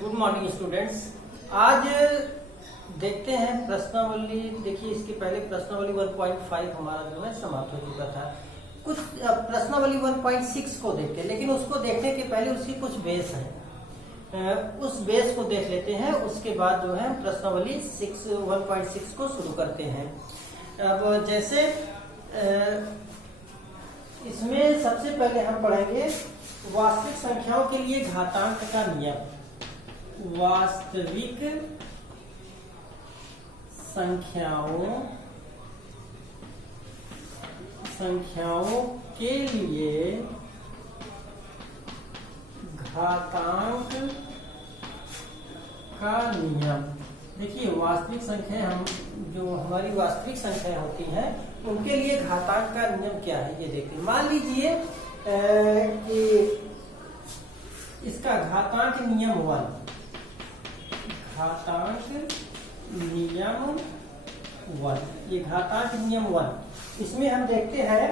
Good morning students. आज देखते हैं प्रश्नावली। देखिए, इसके पहले प्रश्नावली 1.5 हमारा जो है समाप्त हो चुका था। कुछ प्रश्नावली 1.6 को देखते हैं, लेकिन उसको देखने के पहले उसकी कुछ बेस है, उस बेस को देख लेते हैं। उसके बाद जो है प्रश्नावली 1.6 को शुरू करते हैं। अब जैसे इसमें सबसे पहले हम पढ़ेंगे वास्तविक संख्याओं के लिए घातांक का नियम। वास्तविक संख्याओं के लिए घातांक का नियम। देखिए, वास्तविक संख्या जो हमारी वास्तविक संख्याएं होती हैं उनके लिए घातांक का नियम क्या है, ये देखिए। मान लीजिए कि इसका घातांक नियम 1, ये घातांक नियम 1। इसमें हम देखते हैं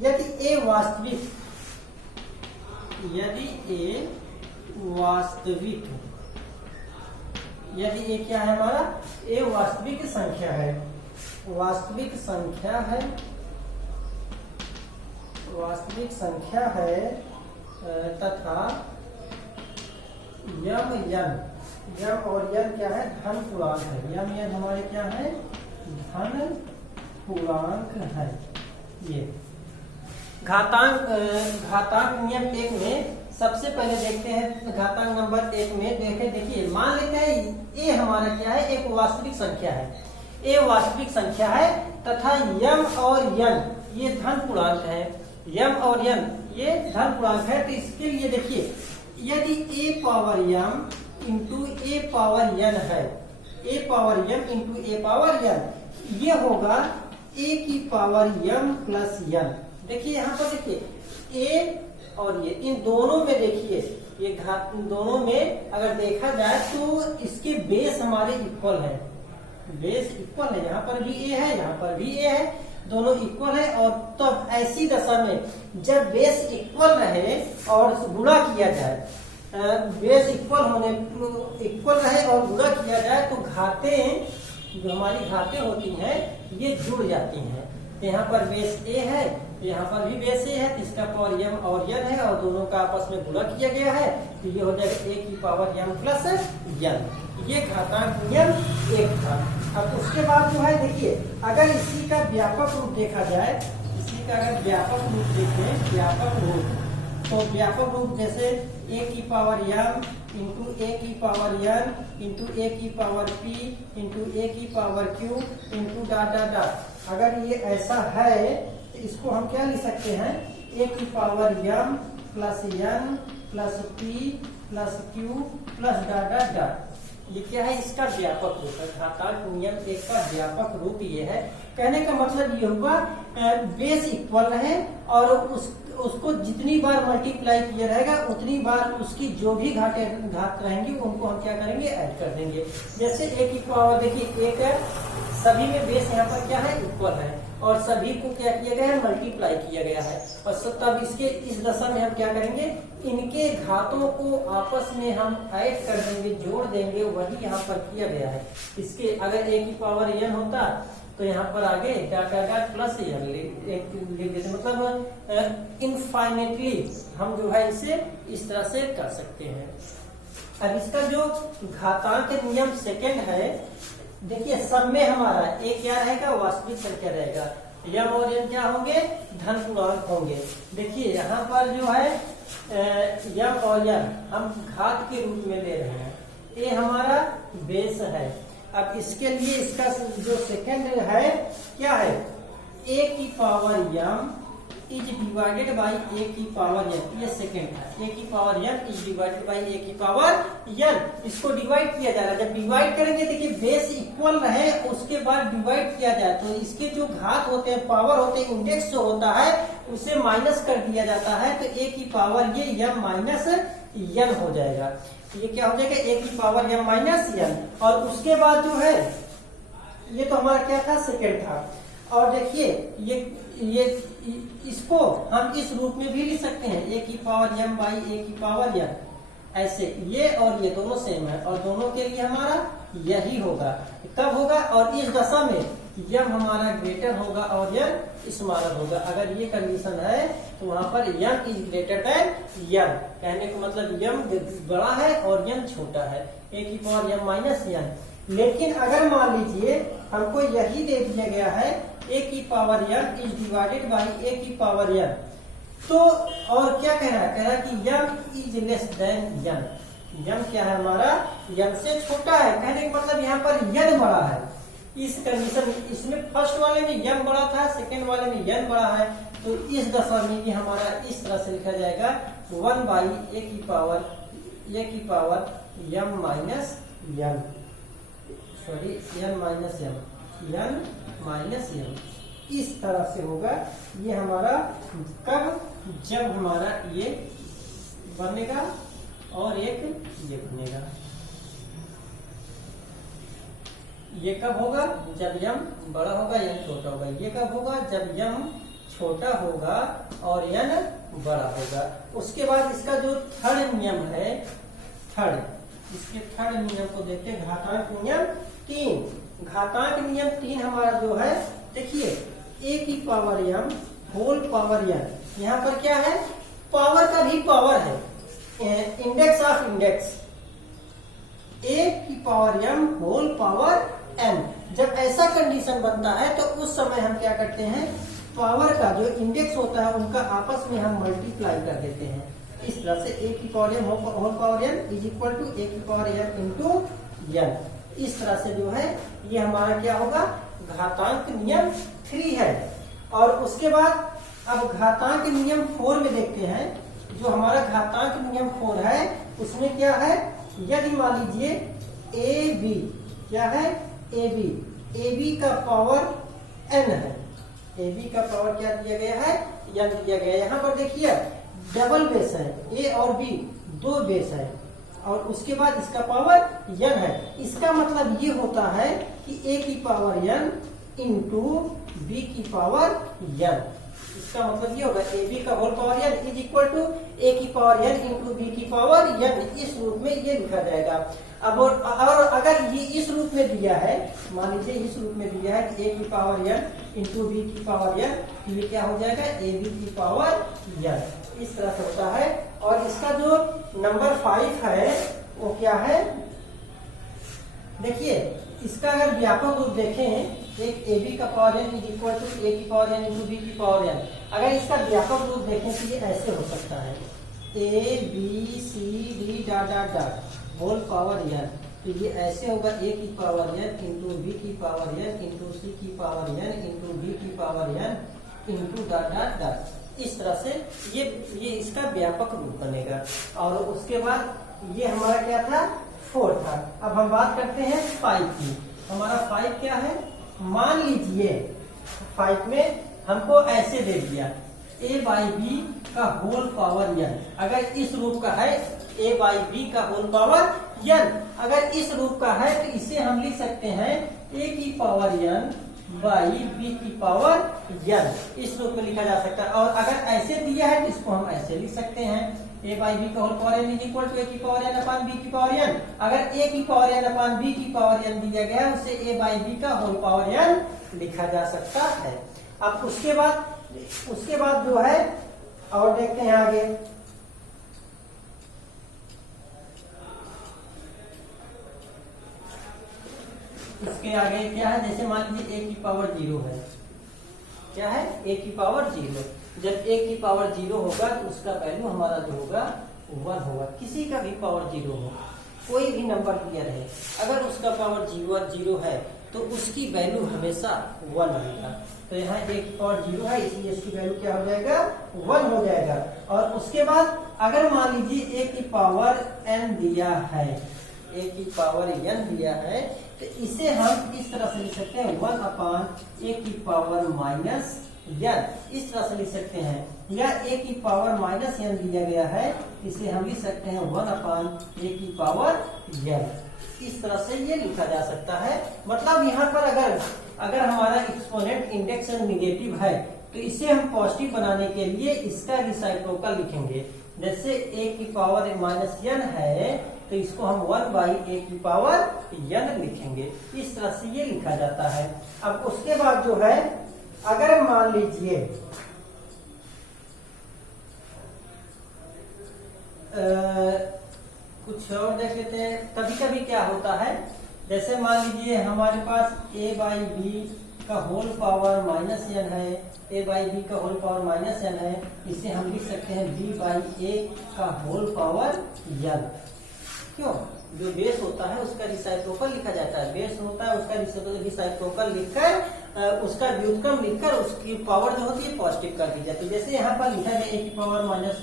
यदि a वास्तविक क्या है हमारा, a वास्तविक संख्या है तथा यम और यन क्या है, धन पूर्णांक है। यन हमारे क्या है, धन पूर्णांक है। ये घातांक नियम 1 में सबसे पहले देखते हैं। घातांक नंबर 1 में देखिए, मान लेते हैं ए हमारा क्या है, एक वास्तविक संख्या है। ए वास्तविक संख्या है तथा यम और यन ये धन पूर्णांक है। यम और यन ये धन पूर्णांक है। तो इसके लिए देखिए, यदि ए पावर यम इंटू ए पावर यन है, ए पावर यम इंटू ए पावर यन, ये होगा ए की पावर यम प्लस यन। देखिए यहाँ पर देखिए, ए और ये इन दोनों में देखिए, ये घात दोनों में अगर देखा जाए तो इसके बेस हमारे इक्वल है। बेस इक्वल है, यहाँ पर भी ए है, यहाँ पर भी ए है, दोनों इक्वल है। और तब ऐसी दशा में जब बेस इक्वल रहे और गुणा किया जाए, बेस इक्वल रहे और गुणा किया जाए तो घातें, जो हमारी घातें होती हैं, ये जुड़ जाती हैं। यहाँ पर बेस ए है, यहाँ पर भी बेस ए है, इसका पावर यम और यन है और दोनों का आपस में गुणा किया गया है, तो ये हो जाएगा ए की पावर यम प्लस यन। ये घातांक नियम 1 था। अब उसके बाद जो है देखिए, अगर इसी का व्यापक रूप देखा जाए, इसी का अगर व्यापक रूप देखें, तो व्यापक रूप जैसे ए की पावर यम इंटू ए की पावर यन इंटू ए की पावर पी इंटू ए की पावर क्यू इंटू डॉट। अगर ये ऐसा है तो इसको हम क्या लिख सकते हैं, ए की power m plus n plus p plus q plus dot. ये क्या है, इसका व्यापक रूप है। घातांक नियम 1 का व्यापक रूप ये है। कहने का मतलब ये हुआ, बेस इक्वल रहे और उसको जितनी बार मल्टीप्लाई किया रहेगा उतनी बार उसकी जो भी घात रहेंगी उनको हम क्या करेंगे, ऐड कर देंगे। जैसे ए की पावर देखिए, एक है, सभी में बेस यहाँ पर क्या है, इक्वल है और सभी को क्या किया गया है, मल्टीप्लाई किया गया है। और तब इसके इस दशा में हम क्या करेंगे, इनके घातों को आपस में हम ऐड कर देंगे, जोड़ देंगे। वही यहाँ पर किया गया है। इसके अगर ए की पावर यन होता तो यहाँ पर आगे क्या करेगा, प्लस यन लिख देते, मतलब इनफाइनेटली हम जो है इसे इस तरह से कर सकते हैं। अब इसका जो घातांक नियम 2 है, देखिए, सब में हमारा ए क्या रहेगा, वास्तविक संख्या रहेगा। यम और यन क्या होंगे, धन पूर्णांक होंगे। देखिए यहाँ पर जो है यम और यन हम घात के रूप में ले रहे हैं। ए हमारा बेस है। अब इसके लिए इसका जो सेकंड है क्या है, ए की power m is divided by a की पावर यन। ये सेकंड है, ए की power n is divided by a की पावर यन। इसको डिवाइड किया जा रहा है। जब डिवाइड करेंगे, देखिए बेस इक्वल रहे उसके बाद डिवाइड किया जाए तो इसके जो घात होते हैं, पावर होते हैं, इंडेक्स जो होता है उसे माइनस कर दिया जाता है। तो ए की पावर ये यम माइनस यन हो जाएगा। ये क्या हो जाएगा, ए की पावर यम माइनस यन। और उसके बाद जो है, ये तो हमारा क्या था, सेकंड था। और देखिए ये इसको हम इस रूप में भी लिख सकते हैं, ए की पावर एम बाई ए की पावर एन। ऐसे ये और ये दोनों सेम है और दोनों के लिए हमारा यही होगा। कब होगा? और इस दशा में यम हमारा ग्रेटर होगा और यम स्मॉलर होगा। अगर ये कंडीशन है तो वहां पर यम इज ग्रेटर देन यम, कहने का मतलब यम बड़ा है और यम छोटा है, ए की पावर यम माइनस यम। लेकिन अगर मान लीजिए हमको यही दे दिया गया है ए की power m is divided by a की पावर यम, तो और क्या कह रहा है? कह रहा है कि यम इज लेस देन यम। यम क्या है हमारा? यम से छोटा है, कहने का मतलब यहाँ पर यन बड़ा है। इस कंडीशन इसमें फर्स्ट वाले में यम बड़ा था, सेकंड वाले में यन बड़ा है, तो इस दशा में भी हमारा इस तरह से लिखा जाएगा 1 बाई ए की पावर यम माइनस यम, सॉरी यन माइनस यम, इस तरह से होगा। ये हमारा कब? जब हमारा ये बनेगा और एक ये बनेगा। ये कब होगा? जब यम बड़ा होगा यम छोटा होगा। ये कब होगा? जब यम छोटा होगा और यन बड़ा होगा। उसके बाद इसका जो थर्ड नियम है, इसके थर्ड नियम को देखते हैं, घातांक नियम 3। घातांक नियम 3 हमारा जो है, देखिए ए की पावर यम होल पावर यन, यहाँ पर क्या है? पावर का भी पावर है, इंडेक्स ऑफ इंडेक्स, ए की पावर यम होल पावर एन। जब ऐसा कंडीशन बनता है तो उस समय हम क्या करते हैं? पावर का जो इंडेक्स होता है उनका आपस में हम मल्टीप्लाई कर देते हैं। इस तरह से ए की power n whole power n is equal to a की पावर एन इंटू एन। इस तरह से जो है ये हमारा क्या होगा? घातांक नियम 3 है। और उसके बाद अब घातांक नियम 4 में देखते हैं। जो हमारा घातांक नियम 4 है उसमें क्या है? यदि मान लीजिए ए बी, क्या है? ए बी का पावर एन है, ए बी का पावर क्या दिया गया है? एन दिया गया है। यहाँ पर देखिए डबल बेस है, ए और बी 2 बेस है और उसके बाद इसका पावर एन है। इसका मतलब ये होता है कि ए की पावर एन इंटू बी की पावर एन। इसका मतलब ये होगा ए बी का whole power n is equal to a की पावर एन इंटू बी की पावर एन। इस रूप में ये लिखा जाएगा। अब और अगर ये इस रूप में दिया है, मान लीजिए इस रूप में दिया है कि ए की पावर एन इंटू बी की पावर एन, तो ये क्या हो जाएगा? ए बी की पावर एन। इस तरह से होता है। और इसका जो नंबर 5 है वो क्या है? देखिए इसका अगर व्यापक रूप देखें, एक ए बी का power n is equal to a की पावर एन इंटू बी की पावर एन। अगर इसका व्यापक रूप देखें तो ये ऐसे हो सकता है, A B C D dot dot dot whole power N. तो ये ऐसे होगा ए की पावर एन इंटू बी की पावर एन इंटू सी की पावर एन इंटू डी की power N into dot dot dot. इस तरह से ये इसका व्यापक रूप बनेगा। और उसके बाद ये हमारा क्या था? 4 था। अब हम बात करते हैं 5 की। हमारा 5 क्या है? मान लीजिए 5 में हमको ऐसे दे दिया ए बाई बी का होल पावर एन। अगर इस रूप का है ए बाई बी का होल पावर एन, अगर इस रूप का है तो इसे हम लिख सकते हैं ए की पावर एन बाई बी की पावर एन। इस रूप में लिखा जा सकता है। और अगर ऐसे दिया है तो इसको हम ऐसे लिख सकते हैं, ए बाई बी का whole power n is equal to a की पावर एन अपान बी की पावर एन। अगर ए की पावर एन अपान बी की पावर एन दिया गया है उसे ए बाई बी का होल पावर एन लिखा जा सकता है। अब उसके बाद जो है और देखते हैं आगे। इसके आगे क्या है? जैसे मान लीजिए ए की पावर 0 है, क्या है? ए की पावर 0। जब ए की पावर 0 होगा तो उसका वैल्यू हमारा जो होगा 1 होगा। किसी का भी पावर 0 हो, कोई भी नंबर दिया रहे, अगर उसका पावर 0 है तो उसकी वैल्यू हमेशा 1 रहेगा। तो यहाँ ए की पावर 0 है इसलिए इसकी वैल्यू क्या हो जाएगा? 1 हो जाएगा। और उसके बाद अगर मान लीजिए ए की पावर n दिया है, ए की पावर n दिया है, तो इसे हम इस तरह से लिख सकते हैं 1 अपान ए की पावर माइनस n। इस तरह से लिख सकते हैं। या ए की पावर माइनस n दिया गया है, इसे हम लिख सकते हैं 1 अपान ए की पावर n। इस तरह से ये लिखा जा सकता है। मतलब यहाँ पर अगर हमारा एक्सपोनेंट इंडेक्स निगेटिव है तो इसे हम पॉजिटिव बनाने के लिए इसका रिसाइप्रोकल लिखेंगे। जैसे a की पावर माइनस n है तो इसको हम 1/a की पावर n लिखेंगे। इस तरह से ये लिखा जाता है। अब उसके बाद जो है, अगर मान लीजिए कुछ और देख लेते हैं। कभी कभी क्या होता है, जैसे मान लीजिए हमारे पास a/b का होल पावर माइनस n है, a/b का होल पावर माइनस n है, इसे हम लिख सकते हैं b/a का होल पावर n। क्यों? जो बेस होता है उसका रिसाइप्रोकल लिखा जाता है, बेस होता है उसका रिसाइप्रोकल लिखकर उसका व्युत्क्रम लिखकर उसकी पावर जो होती है पॉजिटिव कर दी जाती है। जैसे यहाँ पर लिखा है a की पावर माइनस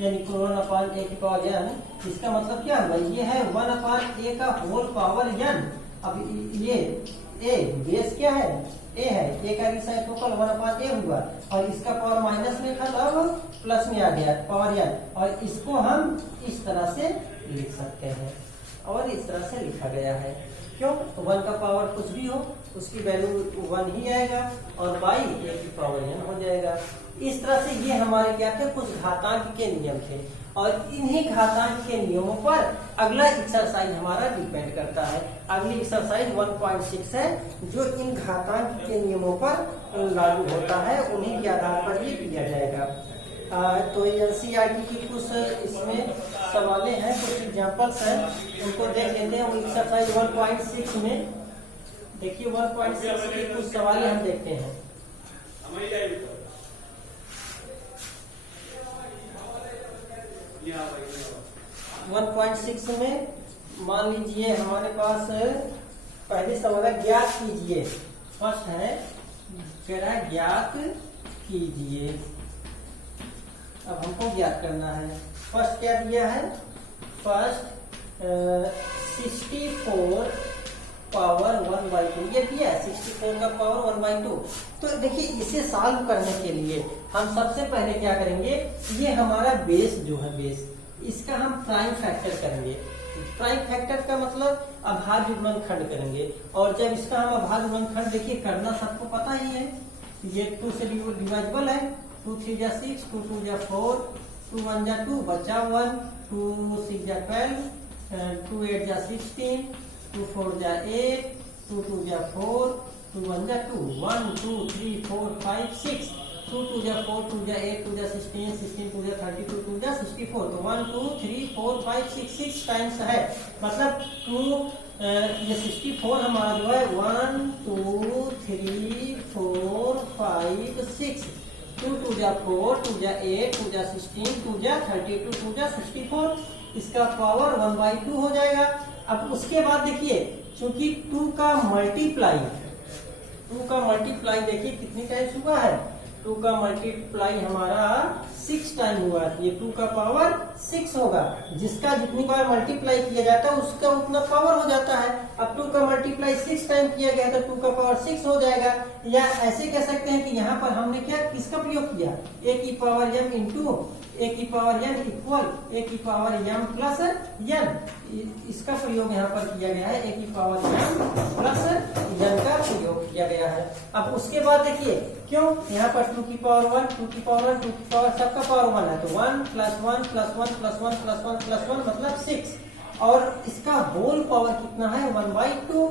यानी 1/a की पावर n, इसका मतलब क्या हुआ, ये है 1/a का होल पावर n। अब ये a बेस क्या है, a है, a का रिसाइप्रोकल 1/a हुआ और इसका पावर माइनस में था अब प्लस में आ गया पावर n, और इसको हम इस तरह से लिख सकते हैं और इस तरह से लिखा गया है। क्यों? 1 का पावर कुछ भी हो उसकी वैल्यू 1 ही आएगा और बाई a की पावर n हो जाएगा। इस तरह से ये हमारे क्या थे, कुछ घातांक के नियम थे और इन्हीं घातांक के नियमों पर अगला एक्सरसाइज हमारा डिपेंड करता है। अगली एक्सरसाइज 1.6 है जो इन घातांक के नियमों पर लागू होता है, उन्हीं के आधार पर ये किया जाएगा। तो एनसीईआरटी की कुछ इसमें सवाले हैं, कुछ एग्जांपल्स हैं, उनको देख लेते हैं। एक्सरसाइज 1.6 में देखिए 1.6 के कुछ सवाल हम देखते हैं। 1.6 में मान लीजिए हमारे पास पहले सवाल है ज्ञात कीजिए। फर्स्ट है ज्ञात कीजिए। अब हमको ज्ञात करना है। फर्स्ट क्या दिया है, फर्स्ट 64 पावर 1/2 ये दिया है, 64 का पावर 1/2। तो देखिए इसे सॉल्व करने के लिए हम सबसे पहले क्या करेंगे, ये हमारा बेस जो है बेस, इसका हम प्राइम फैक्टर करेंगे। प्राइम फैक्टर का मतलब अभाज्य गुणनखंड करेंगे, और जब इसका हम अभाज्य गुणनखंड देखिए करना सबको पता ही है, ये 2 से डिवाइजेबल है, 2 3 जा 6, 2 2 जा 4, 2 1 जा 2 बचा 1, 2 6 जा 12, 2 8 जा 16, 2 4 जा 8, 2 2 जा 4, 2 1 जा 2, 1 2 3 4 5 6, 2 2 जा 4, 2 जा 8, 2 जा 16, 16 2 जा 32, 2 जा 64। तो 1 2 3 4 5 6 टाइम्स है, मतलब 2 ये 64 हमारा जो है 1 2 3 4 5 6, 2 2 जा 4, 2 जा 8, 2 जा 16, 2 जा 32, 2 जा 64, इसका पावर 1/2 हो जाएगा। अब उसके बाद देखिए चूंकि 2 का मल्टीप्लाई देखिए कितनी टाइम्स हुआ है, 2 का मल्टीप्लाई हमारा 6 टाइम हुआ है, ये 2 का पावर 6 होगा। जिसका जितनी बार मल्टीप्लाई किया जाता है उसका उतना पावर हो जाता है। अब 2 का मल्टीप्लाई 6 टाइम किया गया तो 2 का पावर 6 हो जाएगा। या ऐसे कह सकते हैं कि यहाँ पर हमने क्या किसका प्रयोग किया, a की पावर m इंटू a की पावर n इक्वल a की पावर m प्लस n, इसका प्रयोग यहाँ पर किया गया है, a की पावर m प्लस n का प्रयोग किया गया है। अब उसके बाद देखिए क्यों यहाँ पर 2 की पावर 1, 2 की पावर 1, 2 की पावर सबका पावर 1 है, तो 1 plus 1 plus 1 plus 1 plus 1 plus 1 मतलब 6, और इसका होल पावर कितना है 1/2।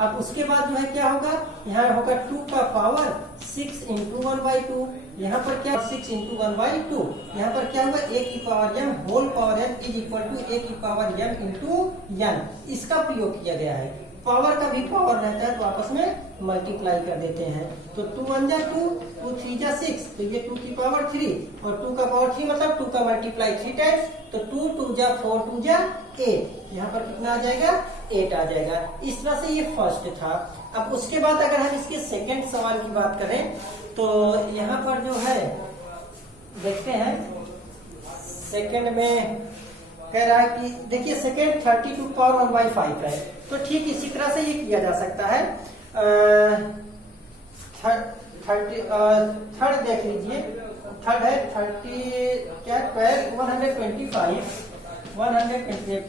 अब उसके बाद जो है क्या होगा, यहाँ होगा 2 का पावर 6 इंटू 1/2, यहाँ पर क्या 6 इंटू 1/2, यहाँ पर क्या होगा a की power m whole power n is equal to a की पावर m इंटू n, इसका प्रयोग किया गया है। पावर का भी पावर रहता है तो आपस में मल्टीप्लाई कर देते हैं, तो 2 1 जा 2, 2 3 जा 6, तो ये 2 की पावर 3 और 2 का पावर 3 मतलब 2 का मल्टीप्लाई 3 टाइम्स, तो 2 2 जा 4, 2 जा 8, यहाँ पर कितना आ जाएगा 8 आ जाएगा। इस तरह से ये फर्स्ट था। अब उसके बाद अगर हम इसके सेकंड सवाल की बात करें तो यहाँ पर जो है देखते हैं, सेकंड में कह रहा है कि देखिए सेकंड 32 पावर 1/5 है, तो ठीक इसी तरह से ये किया जा सकता है। थर्ड देख लीजिए, थर्ड है 125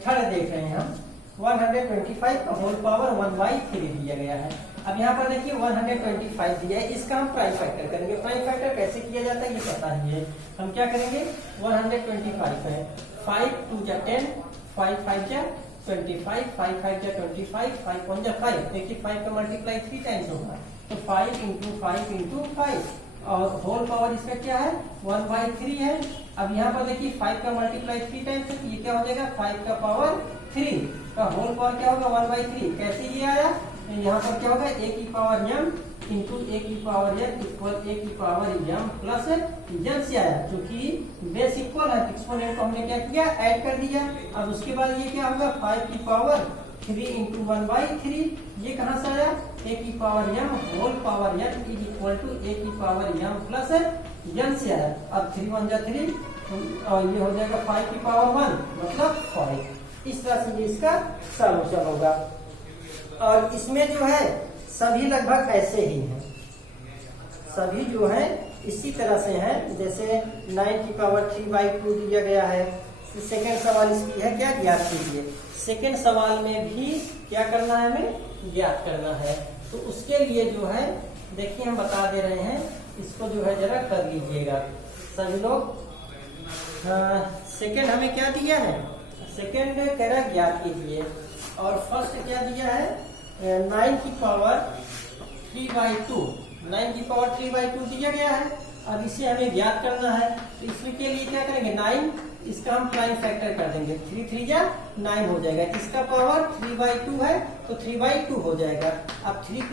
थर्ड देख रहे हैं हम 125 का होल पावर 1/3 दिया गया है। अब यहाँ पर देखिए 125 दिया है, इसका हम प्राइम फैक्टर करेंगे। प्राइम फैक्टर कैसे किया जाता है ये पता ही है। हम क्या करेंगे, 125 है, 5 2 जा 10, 5 5 जा 25, 5 5 जा 25, 5 1 जा 5। देखिए 5 का मल्टीप्लाई 3 टाइम्स होगा, तो 5 × 5 × 5 और होल पावर इसका क्या है 1/3 है। अब यहाँ पर देखिए 5 का मल्टीप्लाई 3 टाइम्स है, तो ये क्या हो जाएगा 5 का पावर 3 का होल पावर क्या होगा 1/3। कैसे ये आया, यहाँ पर क्या होगा a की पावर m इंटू a की पावर n इक्वल a की पावर m प्लस n से आया, क्योंकि बेस इक्वल है, एक्सपोनेंट को हमने क्या किया ऐड कर दिया। अब उसके बाद ये क्या होगा 5 की पावर 3 इंटू 1/3, ये कहाँ से आया a की power m whole power n is equal to a की पावर m प्लस n से आया। अब 3 1 जा 3 और ये हो जाएगा 5 की पावर 1 मतलब 5। इस तरह से ये इसका सॉल्यूशन होगा। और इसमें जो है सभी लगभग ऐसे ही हैं, सभी जो है इसी तरह से हैं। जैसे 9 की पावर 3/2 दिया गया है। सेकेंड सवाल इसकी है क्या, ज्ञात कीजिए। सेकेंड सवाल में भी क्या करना है, हमें ज्ञात करना है। तो उसके लिए जो है देखिए हम बता दे रहे हैं, इसको जो है जरा कर लीजिएगा सभी लोग। सेकेंड हमें क्या दिया है, सेकेंड कह रहा है ज्ञात कीजिए, और फर्स्ट क्या दिया है 9 की पावर 3/2, 9 की पावर 3/2 दिया गया है। अब इसे हमें ज्ञात करना है, तो इसमें के लिए क्या करेंगे 9, इसका हम प्राइम फैक्टर कर देंगे, 3 3 जा 9 हो जाएगा। इसका पावर 3/2 है तो 3/2 हो जाएगा। अब 3 ×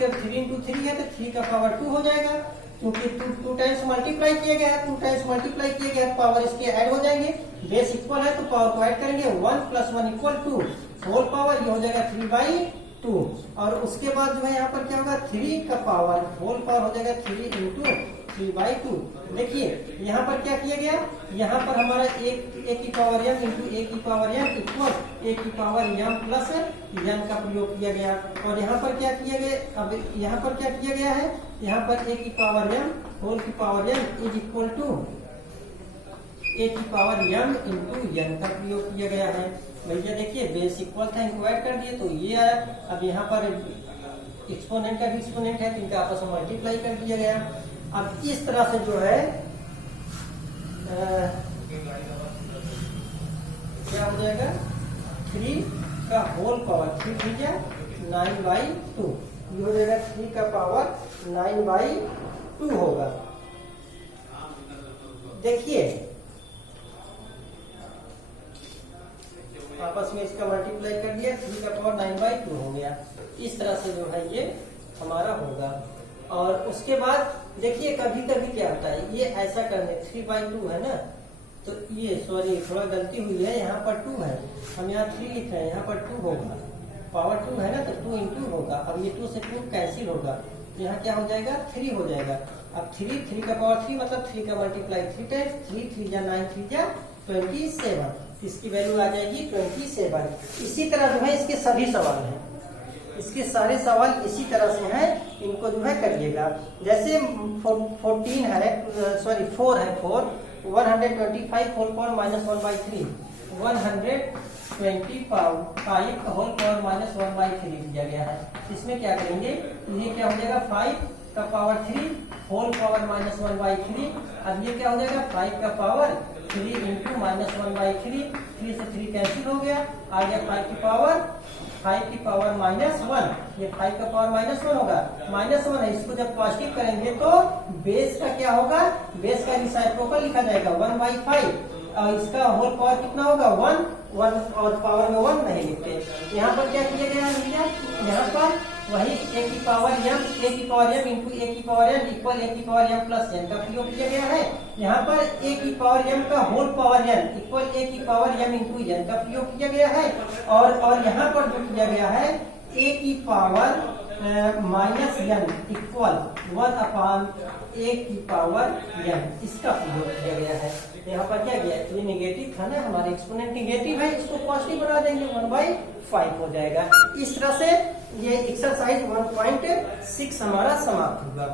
3 है तो 3 का पावर 2 हो जाएगा, क्योंकि 2 टाइम्स मल्टीप्लाई किया गया है, 2 टाइम्स मल्टीप्लाई किया गया है, पावर इसके ऐड हो जाएंगे। बेस इक्वल है तो पावर को ऐड करेंगे, 1 + 1 = 2, होल पावर ये हो जाएगा 3/2। और उसके बाद जो है यहाँ पर क्या होगा 3 का पावर होल पावर हो जाएगा 3 × 3/2। देखिए यहाँ पर क्या किया गया, यहाँ पर हमारा a की पावर m इंटू a की पावर m इक्वल a की पावर m प्लस n का प्रयोग किया गया। और यहाँ पर क्या किया गया, अब यहाँ पर क्या किया गया है, यहाँ पर a की पावर m होल की power m is equal to a की पावर m इंटू n का प्रयोग किया गया है। भैया देखिए बेस इक्वल था, इनको ऐड कर दिए तो ये आया। अब यहाँ पर एक्सपोनेंट का भी एक्सपोनेंट है तो इनका आपस में मल्टीप्लाई कर दिया गया। अब इस तरह से जो है क्या हो जाएगा 3 का होल पावर 3 3 जा 9/2, ये हो जाएगा 3 का पावर 9/2 होगा। देखिए आपस में इसका मल्टीप्लाई कर दिया, 3 का पावर 9/2 हो गया। इस तरह से जो है ये हमारा होगा। और उसके बाद देखिए कभी कभी क्या होता है, ये ऐसा करने 3/2 है ना, तो ये सॉरी थोड़ा गलती हुई है, यहाँ पर 2 है, हम यहाँ 3 लिख रहे हैं, यहाँ पर 2 होगा, पावर 2 है ना तो 2 × 2 होगा। अब ये 2 से 2 कैंसिल होगा, यहाँ क्या हो जाएगा 3 हो जाएगा। अब 3 का पावर 3 मतलब 3 का मल्टीप्लाई 3 टाइम्स, 3 3 जा 9 3 जा 27, इसकी वैल्यू आ जाएगी 27। इसी तरह जो है इसके सभी सवाल हैं, इसके सारे सवाल इसी तरह से हैं, इनको जो है करिएगा। जैसे 14 है, सॉरी 4 है, 125 होल पावर -1/3, 125 का होल पावर -1/3 दिया गया है। इसमें क्या करेंगे, ये क्या हो जाएगा 5 का पावर 3 होल पावर -1/3। अब ये क्या हो जाएगा 5 का पावर 3 × -1/3, 3 से 3 कैंसिल हो गया, आ गया 5 की पावर -1। ये 5 का पावर -1 होगा, -1 है, इसको जब पॉजिटिव करेंगे तो बेस का क्या होगा, बेस का रिसाइप्रोकल लिखा जाएगा 1/5, और इसका होल पावर कितना होगा 1 और पावर में 1 नहीं लिखते। यहाँ पर क्या किया गया भैया, यहाँ पर वही a की पावर m इंटू a की पावर n इक्वल a की पावर m प्लस n का प्रयोग किया गया है। यहाँ पर a की पावर m का whole power n equal a की पावर m इंटू n का प्रयोग किया गया है। और यहाँ पर जो किया गया है a की पावर -n इक्वल 1/a की पावर n, इसका प्रयोग किया गया है। यहाँ पर क्या गया, ये नेगेटिव था ना, हमारे एक्सपोनेंट नेगेटिव है, इसको पॉजिटिव बना देंगे 1/5 हो जाएगा। इस तरह से ये एक्सरसाइज 1.6 हमारा समाप्त होगा।